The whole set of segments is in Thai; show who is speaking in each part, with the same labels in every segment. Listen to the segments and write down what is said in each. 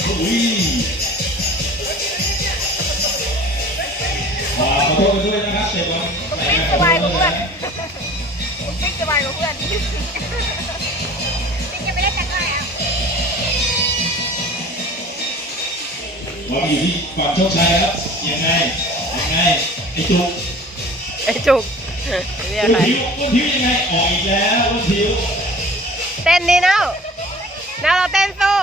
Speaker 1: ขอโทษด้วยนะครับเตะบอล
Speaker 2: คุณปิ๊กสบายกว่าเพื่อนคุณปิ๊กสบายกว่าเพื่อนปิ๊กยังไม่ได้จังเลยอ่ะ
Speaker 1: บอลอยู่ที่ฝั่งโชคชัยครับยังไงไอ้จุก
Speaker 2: เรียก
Speaker 1: รุ่น
Speaker 2: อะไร
Speaker 1: ผิวยังไงออกอีกแล้วรุ่นผิว
Speaker 2: เต้นนี่เนาะเราเต้นสู้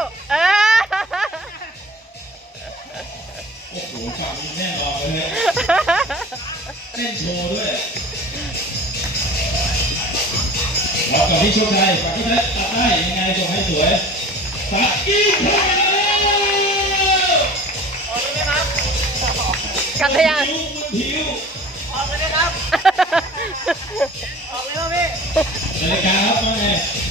Speaker 1: โอ้โหฝั่งนี้แน่นอนเลยเต้นโชว์ด้วยบอลกับที่โชคชัยฝั่งที่ได้ตัดได้ยังไงส่งให้สวยตัดอีกเข้าไปแล้วออกเลยไหมครับ
Speaker 2: กันทยัง
Speaker 1: ผิว
Speaker 2: ออกเลยนะครับออกเลยป่ะพี่
Speaker 1: รายการครับว่าไง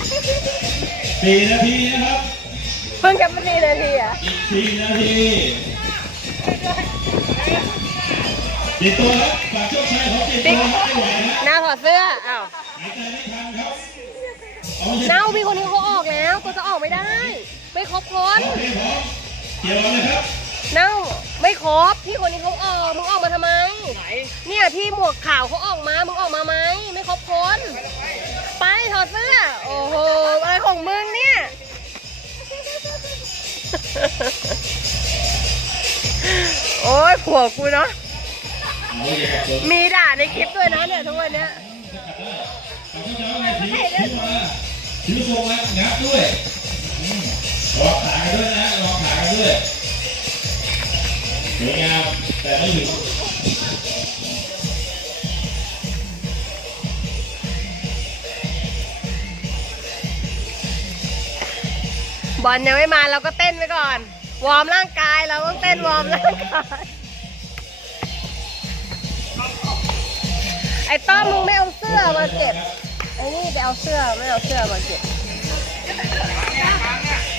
Speaker 1: 4 นาทีนะครับ
Speaker 2: เพิ่งจะไม่4 นาทีอ่ะ
Speaker 1: อีก4 นาทีติดตัวครับฝากโชคชัยเขาติดตัวไม่ไหวนะ
Speaker 2: หน้าถอดเสื้ออ้าว
Speaker 1: หายใจไม่ทันครับ
Speaker 2: เน่าพี่คนนี้เขาออกแล้วตัวจะออกไม่ได้ ไม่ครบคน
Speaker 1: เกี่ยวเลยครับ
Speaker 2: เน่าไม่ครบพี่คนนี้เขาออกมึงออกมาทำไมเนี่ยพี่หมวกขาวเขาออกมามึงออกมาไหมไม่ครบคนไปถอดเสื้อโอ้โหอะไรของมึงเนี่ยโอ้ยผัวกูเนาะมีด่าในคลิปด้วยนะเนี่ยทุกวันเนี้ย
Speaker 1: ผิวทรงนะงับด้วยลองขากันด้วยนะลองขากันด้วยสวยงามแต่ไม่ถึง
Speaker 2: บอลยังไม่มาเราก็เต้นไปก่อนวอร์มร่างกายเราต้องเต้นวอร์มร่างกายไอ้ต้อมมึงไม่เอาเสื้อมาเก็บไอ้นี่ไปเอาเสื้อไม่เอาเสื้อมาเก็บ